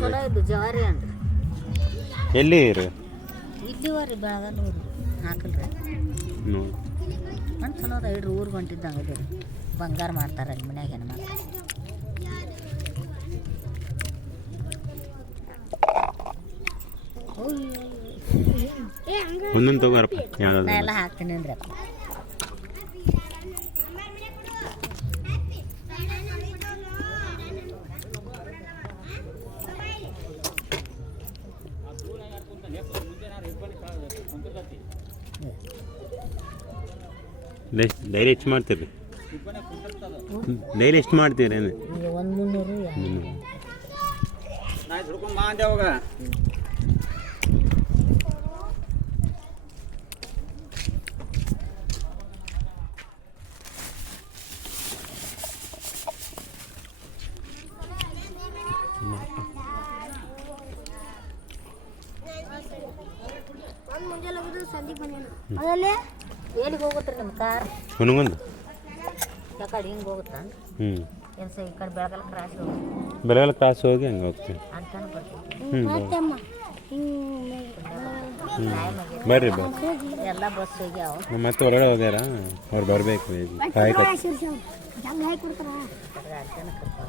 ಚಲೋ ಇದ್ದು ಜವಾರಿ ಅಂದ್ರಿ. ಎಲ್ಲಿ ಇರು? ಇದ್ದೀವರಿ ಬೆಳಗಾಲ ಊರು ಹಾಕಲ್ರಿ. ಚಲೋ ಅದ ಇಡ್ರಿ ಊರಿಗೆ ಹೊಂಟಿದ್ದಂಗೆ ಅದೇ ಬಂಗಾರ ಮಾಡ್ತಾರೆ ಅಲ್ಲಿ ಮನ್ಯಾಗ ಹೆಣ್ಮಕ್ಳು. ಒಂದೊಂದು ತಗೋರಪ್ಪ ನಾ ಎಲ್ಲ ಹಾಕ್ತೀನಿ ಅಂದ್ರೆ ಡೈಲಿ ಎಷ್ಟು ಮಾಡ್ತೀರಿ? ಡೈಲಿ ಎಷ್ಟು ಮಾಡ್ತೀರಿ ಒಂದು ಮುನ್ನೂರು ಎಲ್ಲಿಗೆ ಹೋಗುತ್ತೆ ನಿಮ್ಮ ಕಾರ್? ಹುನಗುಂದ ಆ ಕಡೆ ಹಿಂಗೆ ಹೋಗುತ್ತಾ? ಹ್ಞೂ ಏನು ಸ ಈ ಕಡೆ ಬೆಳಗಲ್ಲ ಕ್ರಾಸ್ ಹೋಗುತ್ತೆ ಬೆಳಗಾಲ ಕ್ರಾಸ್ ಹೋಗಿ ಹಂಗೆ ಹೋಗ್ತೀವಿ ಅಂತಾನೆ ಬರ್ತೀವಿ. ಹ್ಞೂ ಬರ್ರಿ. ಬರ್ರಿ ಎಲ್ಲ ಬಸ್ ಹೋಗ್ಯಾವ ಮತ್ತೆ ಹೊರಗಡೆ ಹೋಗ್ಯಾರ? ಅವ್ರು ಬರಬೇಕು ಕಾಯಿ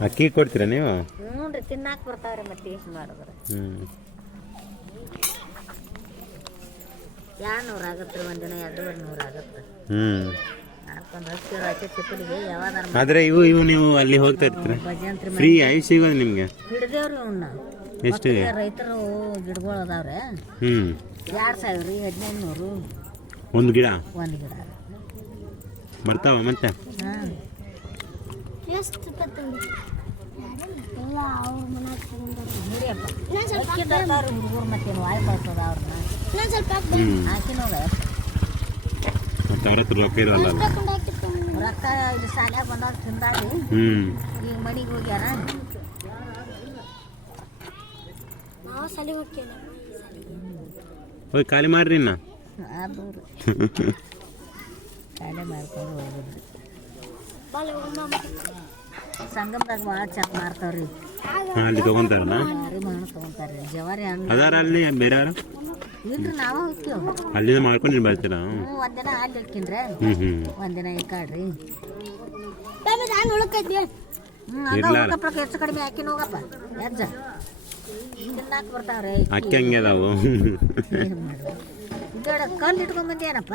ಅಕ್ಕಿ ಕೊಡ್ತೀರಾ ನೀವು? ಹ್ಞೂ ರೀ ತಿನ್ನಾಕ ಬರ್ತಾವ್ರಿ ಮತ್ತೆ ಮಾಡಿದ್ರೆ. ಹ್ಞೂ ಎರಡು ನೂರು ಆಗತ್ತೆ ರೀ ಒಂದಿನ ಎರಡೂವರೆ ನೂರು ಆಗತ್ತೆ ಚಿಕ್ಕಲಿಗೆ ಯಾವ್ದಾರ ಆದರೆ ಇವು ಇವು ನೀವು ಅಲ್ಲಿ ಹೋಗ್ತಾ ಇರ್ತೀರಿ? ಭಜಂತ್ರಿ ಫ್ರೀ ಐಸಿ ಸಿಗೋದು ನಿಮ್ಗೆ? ಹಿಡ್ದೇವ್ರಿ ಅವನ್ನ ಎಷ್ಟು? ರೈತರು ಗಿಡಗಳು ಅದಾವ್ರೆ. ಹ್ಞೂ ಎರಡು ಸಾವಿರ ರೀ ಹದಿನೈದು ನೂರು ಒಂದು ಗಿಡ? ಒಂದು ಗಿಡ. ಬರ್ತಾವ ಮತ್ತೆ? ಹಾಂ ಹುಡುಗರು ಮತ್ತೆ ವಾಯ್ ಬರ್ತದ ಅವ್ರನ್ನ ಅವ್ರ ಹತ್ರ ರೊಕ್ಕ ಇರಲ್ಲ ರೊಕ್ಕ ಇಲ್ಲಿ ಶಾಲ್ಯಾಗ ಬಂದವ್ರು ತಿಂದಾಡಿ ಹ್ಞೂ ಈಗ ಮನೆಗೆ ಹೋಗ್ಯಾರ? ಹೋಗಿ ಖಾಲಿ ಮಾಡ್ರಿ ಇನ್ನ. ಮಾಡ್ಕೊಂಡು ಸಂಗಮದಾಗ ಭಾಳ ಚಂದ ಅಲ್ಲಿ ತೊಗೊಂತಾರೆ ಜವಾರಿ ಹಣ್ಣು ಅದಾರ ಅಲ್ಲಿ ಬೇರೆ ಯಾರು? ಇಲ್ರಿ ನಾವ ಹೋಗ್ತೀವಿ ಅಲ್ಲಿಂದ ಮಾಡ್ಕೊಂಡು ನೀವು ಬರ್ತೀರಾ? ಹ್ಞೂ ಒಂದಿನ ಅಲ್ಲಿ ಹೋಗ್ಕಿನ್ರೆ ಹ್ಞೂ ಹ್ಞೂ ಒಂದಿನ ಈ ಕಾಡ್ರಿ ಹ್ಞೂ ಇರ್ಲಾರ. ಹಂಗ ಹೆಚ್ಚು ಕಡಿಮೆ ಹಾಕಿನ ಹೋಗಪ್ಪ ಎಜ್ಜ. ತಿನ್ನಾಕ ಬರ್ತಾವ್ರೆ. ಅಕ್ಕಿ ಹಂಗೆ ಅದಾವು? ಏನು ಇದೋಡ ಕಲ್ಲು ಇಟ್ಕೊಂಡ್ ಬಂದೇನಪ್ಪ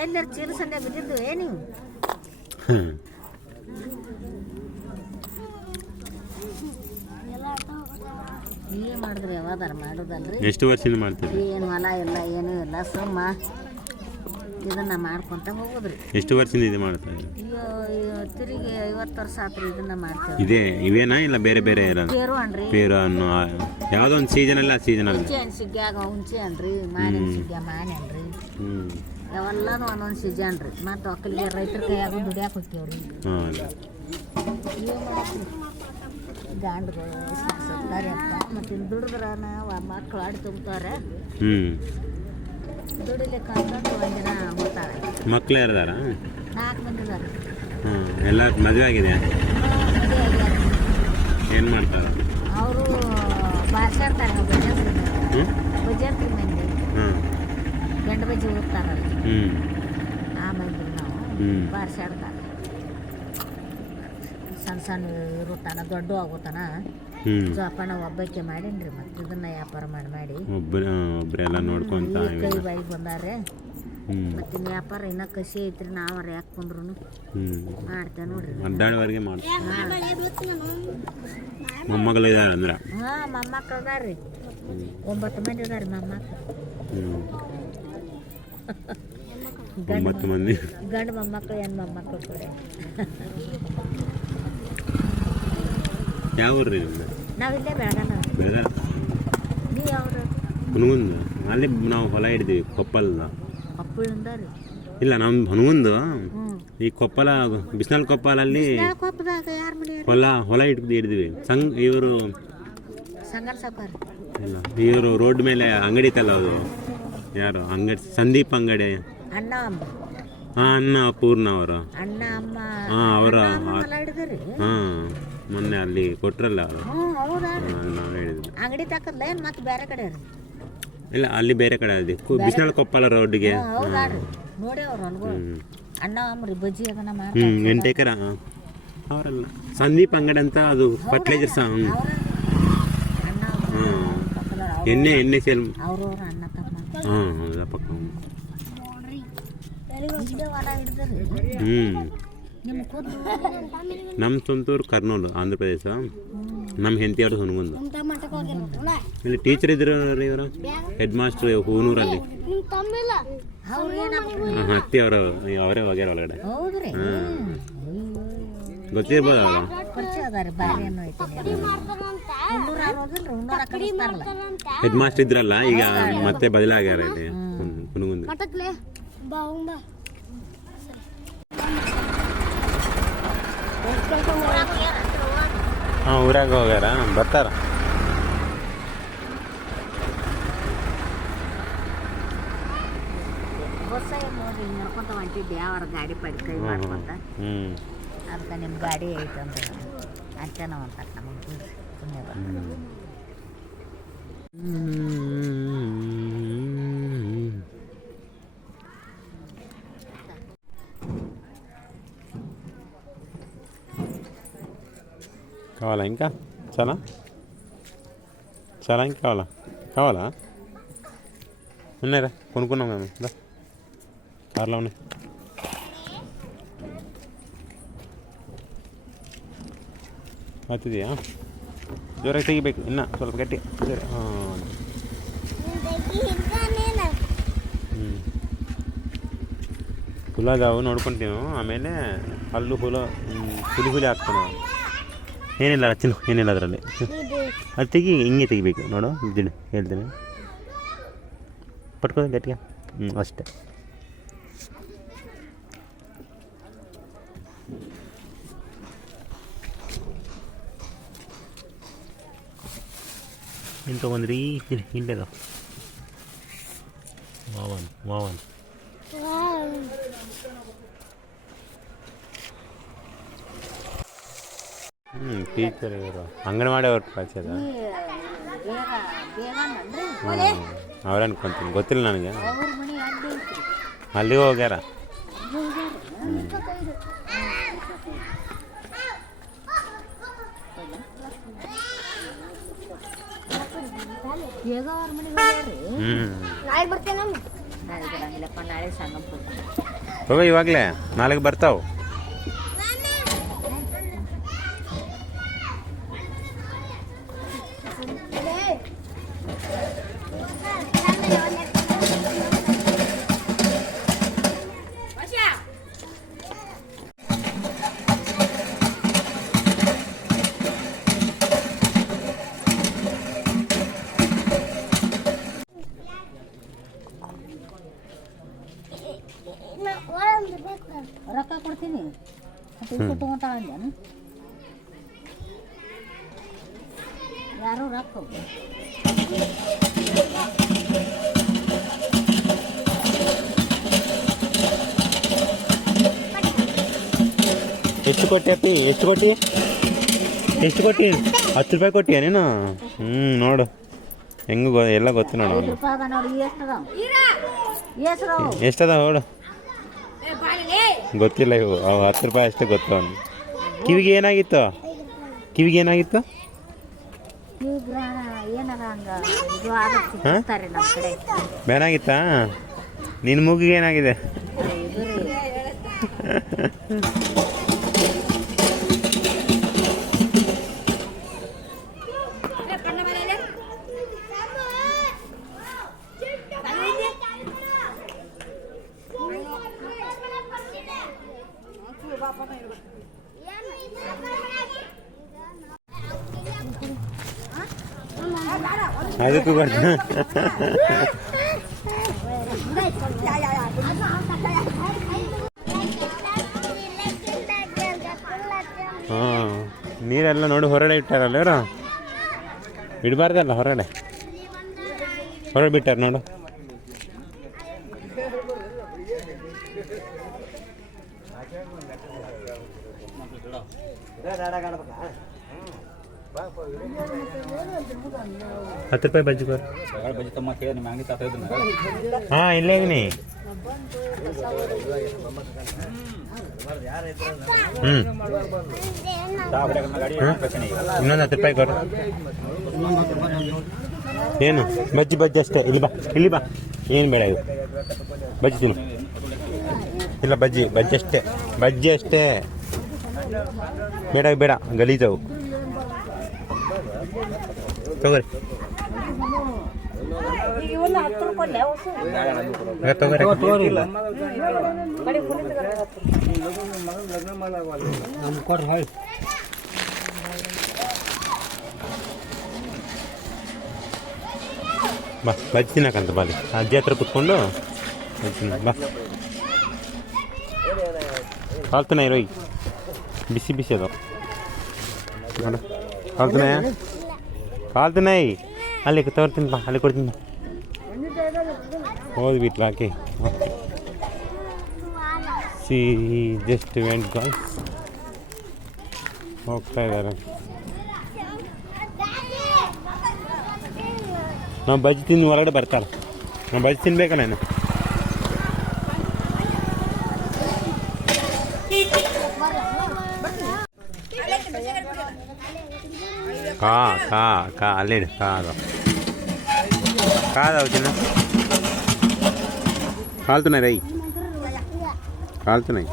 ಎಲ್ಲರ ಚೀಲ ಸಂದೆ ಬಿದ್ದಿದ್ದು ಏ ನೀವು ಏನು ಮಾಡಿದ್ರಿ ಯಾವಾದಾರ ಮಾಡೋದಲ್ರಿ? ಎಷ್ಟು ವರ್ಷದಿಂದ ಮಾಡ್ತೀರಿ? ಏನು ಹೊಲ ಇಲ್ಲ ಏನೂ ಇಲ್ಲ ಸುಮ್ಮ ಇದನ್ನ ಮಾಡ್ಕೊಂತ ಹೋಗೋದ್ರಿ. ಎಷ್ಟು ವರ್ಷದಿಂದ ಇದು ಮಾಡ್ತಾ ಇದ್ದೀರಿ? ಅಯ್ಯೋ ಅಯ್ಯೋ, ತಿರುಗಿ ಐವತ್ತು ವರ್ಷ ಆತ್ರಿ ಇದನ್ನ ಮಾಡ್ತೇವೆ. ಇದೇ ಇವೇನಾ ಇಲ್ಲ ಬೇರೆ ಬೇರೆ ಇರೋದು ಪೇರು ಅನ್ರಿ ಪೇರು ಅನ್ನೋ ಯಾವುದೋ ಒಂದು ಸೀಸನ್ ಅಲ್ಲ ಸೀಸನ್ ಅಲ್ಲ. ಹುಂಚೆ ಹಣ್ಣು ಸಿಗ್ಯಾಗ ಹುಂಚೆ ಅನ್ರಿ ಮಾನೆ ಸಿಗ್ಗ್ಯ ಮಾನೆ ಅನ್ರಿ ಹ್ಞೂ ಯಾವೆಲ್ಲನೂ ಒಂದೊಂದು ಸೀಜನ್ ರೀ. ಮತ್ತು ಒಕ್ಕಲಿಗೆ ರೈತರ ಕೈಯಾಗ ದುಡಿಯಾಕ ಹೋಗ್ತೇವ್ರಿ. ಹಾಂ ಏನು ಮಾಡಕ್ರಿ ಗಾಂಡ್ಗಳು ಸತ್ತಾರೆ ಅಪ್ಪ ಮತ್ತು ದುಡಿದ್ರನ ಮಕ್ಕಳು ಆಡಿ ತುಂಬ್ತಾರೆ ಹ್ಞೂ ದುಡಿಲಿಕ್ಕೆ ಅಂತಂದು ಒಂದಿನ ಹೋಗ್ತಾರೆ. ಮಕ್ಳು ಯಾರದಾರ ನಾಲ್ಕು ಮಂದಿ ಇದ್ದಾರೆ ಹಾಂ ಎಲ್ಲ ಮದುವೆ ಆಗಿದೆ? ಏನು ಮಾಡ್ತಾರೆ? ಅವರು ಬಾರ್ಸಾಡ್ತಾರೆ ನಾವು ಬಜಂತ್ರಿ ಹ್ಞೂ ಬಜಂತ್ರಿ ಮಂದಿ ಹಾಂ. ಗಂಡು ಬಜ್ಜಿ ಓದ್ತಾರಲ್ಲ ಹ್ಞೂ ಆ ಮಂದಿ ನಾವು. ಬಾರ್ಸಾಡ್ತಾರೆ ಸಣ್ಣ ಸಣ್ಣ ಇರುತ್ತಾನ ದೊಡ್ಡ ಆಗುತ್ತಾನ? ಜೋಪಾನ ಒಬ್ಬಕ್ಕೆ ರೀ ಮತ್ತೆ ಇದನ್ನ ವ್ಯಾಪಾರ ಮಾಡಿ ಮಾಡಿ. ಒಬ್ಬರೆಲ್ಲ ನೋಡ್ಕೊಂತ ಕೈ ಬಾಯಿಗೆ ಬಂದಾರೆ ಹ್ಞೂ ವ್ಯಾಪಾರ ಇನ್ನ ಕಸಿ ಐತ್ರಿ ನಾವರ ಯಾಕೆ ಕುಂದ್ರು ಹ್ಞೂ ಮಾಡ್ತೇವೆ ನೋಡ್ರಿ. ಮೊಮ್ಮಗಳು ಅಂದ್ರೆ? ಹಾಂ ಮೊಮ್ಮಕ್ಳು ಅದಾರ್ರಿ. ಒಂಬತ್ತು ಮಂದಿ ಅದಾರಿ ಮೊಮ್ಮಕ್ಳು. ಹ್ಞೂ ಒಂಬತ್ತು ಮಂದಿ. ಗಂಡು ಮೊಮ್ಮಕ್ಕಳು ಹೆಣ್ಣು ಮೊಮ್ಮಕ್ಕಳು ಕೂಡ ಯಾವ ನಾವಿಲ್ಲೇ ಬೆಳಗಾನ ನೀವು ಹುನಗುಂದ ಅಲ್ಲಿ ನಾವು ಹೊಲ ಹಿಡಿದೀವಿ ಕೊಪ್ಪಲ್ದ. ಕೊಪ್ಪಳಿಂದ ರೀ. ಇಲ್ಲ ನಮ್ಮ ಹುನಗುಂದು ಈ ಕೊಪ್ಪಲ ಬಿಸ್ನಲ್ ಕೊಪ್ಪಲಲ್ಲಿ ಹೊಲ ಹೊಲ ಹಿಡ್ದು ಹಿಡಿದ್ವಿ. ಸಂಘ ಇವರು ಇಲ್ಲ ಇವರು ರೋಡ್ ಮೇಲೆ ಅಂಗಡಿ ತಲ್ಲ ಅವರು ಯಾರು? ಅಂಗಡಿ ಸಂದೀಪ್ ಅಂಗಡಿ. ಅಣ್ಣ ಹಾಂ ಅನ್ನ ಪೂರ್ಣ ಅವರು. ಅಣ್ಣ ಹಾಂ ಅವರ ಹಾಂ. ಮೊನ್ನೆ ಅಲ್ಲಿ ಕೊಟ್ರಲ್ಲ ಅವರು. ಹ್ಞೂ ಹೌದಾ? ನಾವು ಹೇಳಿದ್ವಿ. ಅಂಗಡಿ ತಕ್ಕದ್ಲ ಏನು ಮತ್ತೆ ಬೇರೆ ಕಡೆ ರೀ ಇಲ್ಲ ಅಲ್ಲಿ ಬೇರೆ ಕಡೆ ಇದೆ ಬಿಸಿನಾಳ ಕೊಪ್ಪಳ ರೋಡ್ಗೆ. ಹ್ಞೂ ಹೌದಾಡ್ರಿ ನೋಡಿ ಅವ್ರು ಹ್ಞೂ ಅಣ್ಣ ಅಮ್ರಿ ಬಜ್ಜಿ ಅದನ್ನ ಹ್ಞೂ ಮಾಡ್ತಾರೆ ಎಂಟೇಕರ ಅವರಲ್ಲ. ಸಂದೀಪ್ ಅಂಗಡಿ ಅಂತ ಅದು ಫರ್ಟಿಲೈಸರ್ ಸಹ ಹ್ಞೂ ಎಣ್ಣೆ ಎಣ್ಣೆ ಸೇಲ್ ಅವ್ರವ್ರ ಅಣ್ಣ ತಮ್ಮ ಹಾಂ ಹೌದಾ ಪಕ್ಕ. ಹ್ಞೂ ನಮ್ಮ ಸ್ವಂತೂರು ಕರ್ನೂಲು ಆಂಧ್ರ ಪ್ರದೇಶ. ನಮ್ಮ ಹೆಂಡತಿಯವ್ರು ಹನುಮಂದು ಇಲ್ಲಿ ಟೀಚರ್ ಇದ್ರು ಇವರು. ಹೆಡ್ ಮಾಸ್ಟರ್ ಹೂನೂರಲ್ಲಿ. ಅತ್ತಿ ಅವರು ಅವರೇ ಹೋಗ್ಯಾರ ಒಳಗಡೆ. ಗೊತ್ತಿರ್ಬೋದ ಹೆಡ್ ಮಾಸ್ಟರ್ ಇದ್ರಲ್ಲ ಈಗ ಮತ್ತೆ ಬದಲಾಗ್ಯಾರ ಇಲ್ಲಿ ಹುನಗುಂದ ಹಾಂ ಊರಾಗ ಹೋಗ್ಯಾರ? ಬರ್ತಾರ? ಹ್ಮ್ ಹೊಂಟಿದ್ದೆ. ಯಾವಾರ ಗಾಡಿ ಪಾಡಿ ಕೈ ಮಾಡ್ಕೊಂತ. ನಿಮ್ಮ ಗಾಡಿ ಐತೆ ಅಂದ್ರೆ. ಅಂಚನ ಅಂತ ನಮಗೆ ಸುಮ್ಮನೆ కావాలా ఇంకా చాలా చాలా ఇంకా కావాలా కావాలా ఉన్నాయిరా కొనుక్కున్నాం మేము దా కార్లో ఉన్నాయి ಆಗ್ತಿದೆಯಾ ಜೋರಾಗಿ ತೆಗಿಬೇಕು ಇನ್ನು ಸ್ವಲ್ಪ ಗಟ್ಟಿ ಸರಿ ಹಾಂ ಹ್ಞೂ ಹುಲದಾವು ನೋಡ್ಕೊಂತೀವಿ ನಾವು. ಆಮೇಲೆ ಅಲ್ಲೂ ಹುಲ ಹ್ಮ್, ಹುಲಿ ಹುಲಿ ಹಾಕ್ತಾನೆ ನಾವು. ಏನಿಲ್ಲ ಚಿನ್ನು ಏನಿಲ್ಲ ಅದರಲ್ಲಿ. ಅದು ತೆಗಿ ಹಿಂಗೆ ತೆಗಿಬೇಕು. ನೋಡು ಇದ್ದೀನಿ ಹೇಳ್ತೀನಿ. ಪಟ್ಕೋ ಗಟ್ಟಿಗೆ. ಹ್ಞೂ ಅಷ್ಟೇ. ಇನ್ನು ತೊಗೊಂಡ್ರಿ ಇಲ್ಲಿ ಇಲ್ಲೇ ಮಾವನ್. ಮಾವನ್. ಹ್ಞೂ ಟೀಚರ್ ಇವರು. ಅಂಗನವಾಡಿ ಅವ್ರ ಪರಿಚಯ ಅವ್ರು ಅನ್ಕೊಂತೀನಿ ಗೊತ್ತಿಲ್ಲ ನನಗೆ. ಅಲ್ಲಿಗೆ ಹೋಗ್ಯಾರ? ಹ್ಞೂ ಇವಾಗಲೇ. ನಾಳೆಗೆ ಬರ್ತಾವೆ. ಎಷ್ಟು ಕೊಟ್ಟಿ ಅಪ್ಪಿ? ಎಷ್ಟು ಕೊಟ್ಟಿ? ಎಷ್ಟು ಕೊಟ್ಟಿ? ಹತ್ತು ರೂಪಾಯಿ ಕೊಟ್ಟಿಯ ನೀನು ಹ್ಞೂ ನೋಡು. ಹೆಂಗೂ ಗೊ ಎಲ್ಲ ಗೊತ್ತು ನೋಡು ಎಷ್ಟದ ನೋಡು? ಗೊತ್ತಿಲ್ಲ ಇವು. ಅವು ಹತ್ತು ರೂಪಾಯಿ ಅಷ್ಟೇ ಗೊತ್ತು ಅವನು. ಕಿವಿಗೆ ಏನಾಗಿತ್ತು? ಕಿವಿಗೆ ಏನಾಗಿತ್ತು? ಬೇನಾಗಿತ್ತಾ ನಿನ್ನ ಮೂಗಿಗೆ ಏನಾಗಿದೆ? ಗೊತ್ತು ಹಾಂ ನೀರೆಲ್ಲ ನೋಡಿ ಹೊರಡೆ ಇಟ್ಟಾರಲ್ಲ ಇವರು? ಇಡಬಾರ್ದಲ್ಲ ಹೊರಡೆ ಹೊರಡೆ ಬಿಟ್ಟಾರ ನೋಡು. ಹತ್ತು ರೂಪಾಯಿ ಬಜ್ಜಿ ಇದ್ರು ಹಾಂ, ಇಲ್ಲೇ ಇದೀನಿ. ಇನ್ನೊಂದು ಹತ್ತು ರೂಪಾಯಿ ಕೊಡು. ಏನು? ಬಜ್ಜಿ ಬಜ್ಜಿ ಅಷ್ಟೇ. ಇಲ್ಲಿ ಬಾ ಇಲ್ಲಿ ಬಾ. ಏನು ಬೇಡ ಇದು. ಬಜ್ಜಿ ತಿನ್ನು. ಇಲ್ಲ, ಬಜ್ಜಿ ಬಜ್ಜಿ ಅಷ್ಟೇ. ಬಜ್ಜಿ ಅಷ್ಟೇ. ಬೇಡ ಬೇಡ. ಗಲೀಜವು ತಗೋರಿ. ಇವನ್ನ ಹತ್ತು ರೂಪಾಯಿ ಹೊಸ ಬಾ ಬಜ್ಜಿ ತಿನ್ನಕಂತ ಬಾಲಿ. ಅಜ್ಜಿ ಹತ್ರ ಕುತ್ಕೊಂಡು ಬಾ. ಕಾಲ್ತನ ಇರೋ ಈಗ. ಬಿಸಿ ಬಿಸಿ ಅದು. ನೋಡು ಕಾಲ್ತನ ಕಾಲ್ತನ ಅಲ್ಲಿ ತಗೋರ್ತೀನಿ ಬಾ ಅಲ್ಲಿ ಕೊಡ್ತೀನಿ ಬಾ. ಹೋದ್ಬಿಟ್ಲ ಆಕೆ ಸಿ ಜಸ್ಟ್ ವೆಂಟ್ ಗಾಯ್ಸ್ ಹೋಗ್ತಾ ಇದ್ದಾರೆ ನಾವು ಬಜ್ಜಿ ತಿಂದು ಹೊರಗಡೆ ಬರ್ತಾರೆ ನಾವು ಬಜ್ಜಿ ತಿನ್ಬೇಕಲ್ಲ ನಾನು ಕಾ ಕಾ ಕಾ, ಅಲ್ಲೇ ಇಡು, ಕಾ ಅದು ಕಾದವು ಚಿನ್ನ ಕಾಲ್ತುನಾಯಿ ರೈ ಕಾಲ್ತುನಾಯಿ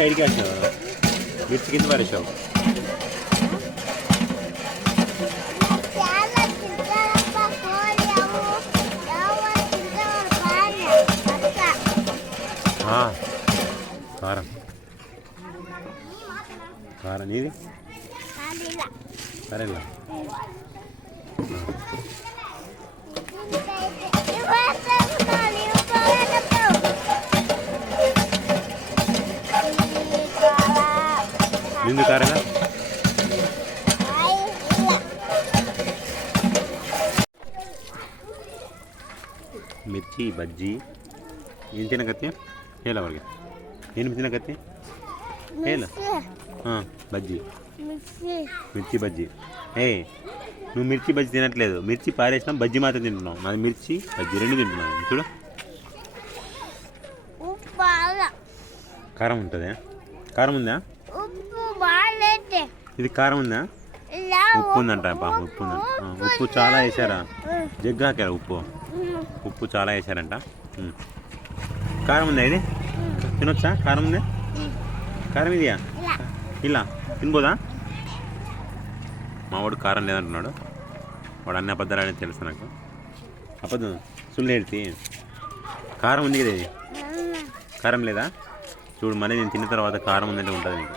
సైడ్కి వేసావు. మిర్చి కింద పారేసావు ఆ, కారం. కారం ఇది సరేలా. ನಿಂದು ಕಾರಣ ಮಿರ್ಚಿ ಬಜ್ಜಿ ಏನು ತಿನ್ನಕತ್ತಿ ಹೇಳ ಅವ್ರಿಗೆ ಏನು ತಿನ್ನಕತ್ತಿ ಹೇಳ ಹಾಂ బజ్జీ మిర్చి బజ్జీ ఏ నువ్వు మిర్చి బజ్జీ తినట్లేదు మిర్చి పారేసినాం బజ్జీ మాత్రం తింటున్నావు నాది మిర్చి బజ్జీ రెండు తింటున్నాను చూడు ఉప్పు బాగా కారం ఉంటుందా కారం ఉందా ఉప్పు బాగాలేదే ఇది కారం ఉందా? ఉప్పు ఉందంట పాప ఉప్పు ఉందంట ఉప్పు చాలా వేసారా? జగ్గాకారా ఉప్పు. ఉప్పు చాలా వేసారంట. కారం ఉందా ఇది? తినొచ్చా? కారం ఉందా? కారం ఇదియా? ఇలా. తినబోదా? మావాడు కారం లేదంటున్నాడు. వాడు అన్ని అబద్ధాలు అనేది తెలుసు నాకు. అబద్ధం? సుల్లేడితి కారం ఉంది కదా ఇది? కారం లేదా? చూడు మళ్ళీ నేను తిన్న తర్వాత కారం ఉందంటే ఉంటుంది నీకు.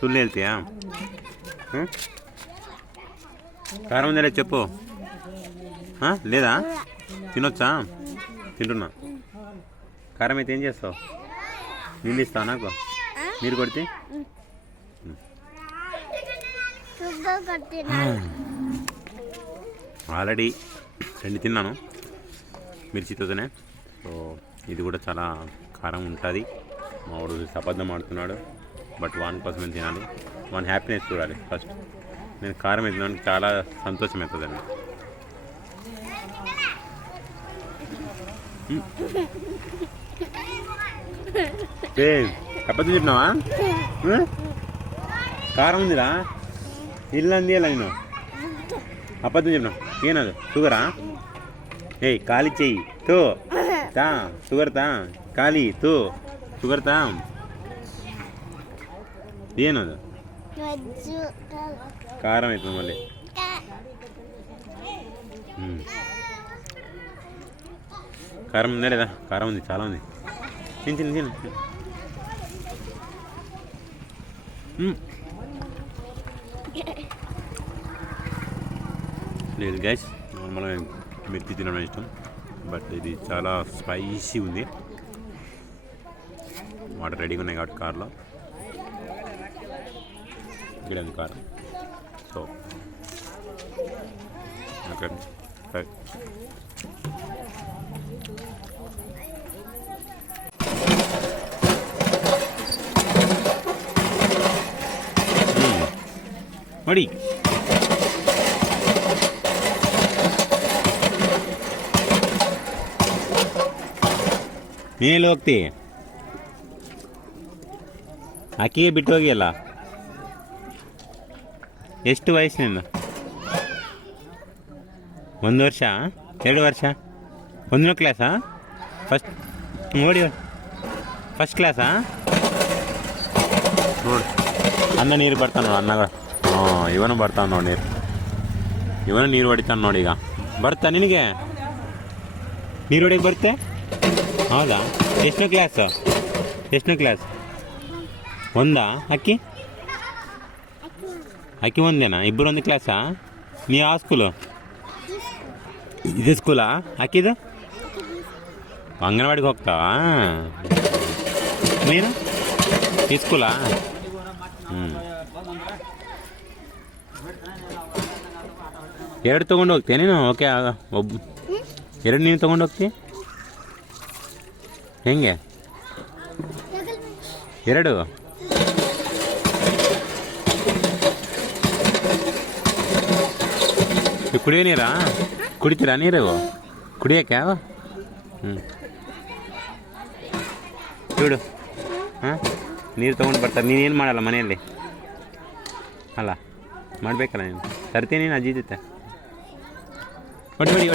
ಸುಳ್ಳು వెళ్తాయా? కారం ఉందా చెప్పు. లేదా? తినొచ్చా? తింటున్నా. కారం అయితే ఏం చేస్తావు? నీళ్ళు నాకు? నీరు కొడితే? ఆల్రెడీ రెండు తిన్నాను మిర్చితోనే సో ఇది కూడా చాలా కారం ఉంటుంది. మా వాడు సపద్ధం ఆడుతున్నాడు బట్ వాని మేము తినాలి. వన్ హ్యాపీనెస్ చూడాలి ఫస్ట్. నేను కారం తినడానికి చాలా సంతోషం అవుతుందండి. అబద్ధం చెప్పినావా కారం ఉందిరా? ఇల్లంది ఇలా నేను. అబద్ధం చెప్పినావు ఏనాదు షుగరా ఏ కాలి చెయ్యి. తో. తా. షుగర్ తా. కాలి తో. షుగర్ తా. ಏನದು వెజ్జు కారం అవుతుంది మళ్ళీ మ్మ్. కారం ఉందా లేదా కారం ఉంది చాలా ఉంది తిని తిని తిని ಹ್ಞೂ లేదు గైస్ నార్మల్గా మిర్చి తినడం ఇష్టం బట్ ఇది చాలా స్పైసీ ఉంది వాటర్ రెడీగా ఉన్నాయి కాబట్టి కార్లో Nah, hmm. Mari. Ini lo ti. Aki ya bitu lagi lah. ಎಷ್ಟು ವಯಸ್ಸು ನಿನ್ನ ಒಂದು ವರ್ಷ? ಎರಡು ವರ್ಷ? ಒಂದನೇ ಕ್ಲಾಸಾ ಫಸ್ಟ್ ನೋಡಿ. ಫಸ್ಟ್ ಕ್ಲಾಸಾ ನೋಡಿ. ಅನ್ನ ನೀರು ಬರ್ತಾನೆ ನೋಡಿ, ಅನ್ನಗಳು. ಹ್ಞೂ, ಇವನು ಬರ್ತಾನೆ ನೋಡಿ ನೀರು. ಇವನು ನೀರು ಹೊಡಿತಾನೆ ನೋಡಿ ಈಗ. ಬರ್ತಾ ನಿನಗೆ? ನೀರು ಹೊಡಿಯಕ್ಕೆ ಬರುತ್ತೆ? ಹೌದಾ? ಎಷ್ಟನೇ ಕ್ಲಾಸು ಎಷ್ಟನೇ ಕ್ಲಾಸ್ ಒಂದಾ ಅಕ್ಕಿ? ಅಕ್ಕಿ ಒಂದೇನಾ ಇಬ್ಬರು ಒಂದು ಕ್ಲಾಸಾ ನೀ ಯಾವ ಸ್ಕೂಲು ಇದು ಸ್ಕೂಲಾ ಅಕ್ಕಿದು ಅಂಗನವಾಡಿಗೆ ಹೋಗ್ತಾವಾ ನೀನು ಈ ಸ್ಕೂಲಾ ಹ್ಞೂ ಎರಡು ತೊಗೊಂಡು ಹೋಗ್ತೀಯ ನೀನು ಓಕೆ ಆಗ ಒಬ್ಬ ಎರಡು ನೀನು ತೊಗೊಂಡು ಹೋಗ್ತಿ ಹೆಂಗೆ ಎರಡು ಕುಡಿಯೋ ನೀರಾ? ಕುಡಿತೀರಾ ನೀರು ಕುಡಿಯೋಕೆ ಹ್ಞೂ ಬಿಡು ಹಾಂ? ನೀರು ತೊಗೊಂಡು ಬರ್ತಾರೆ ನೀನೇನು ಮಾಡಲ್ಲ ಮನೆಯಲ್ಲಿ? ಅಲ್ಲ, ಮಾಡಬೇಕಲ್ಲ ನೀನು. ತರ್ತೀನಿ ನೀನು ಅಜ್ಜಿ ಜೊತೆ. ಒಟ್ಟು ಬಿಡಿ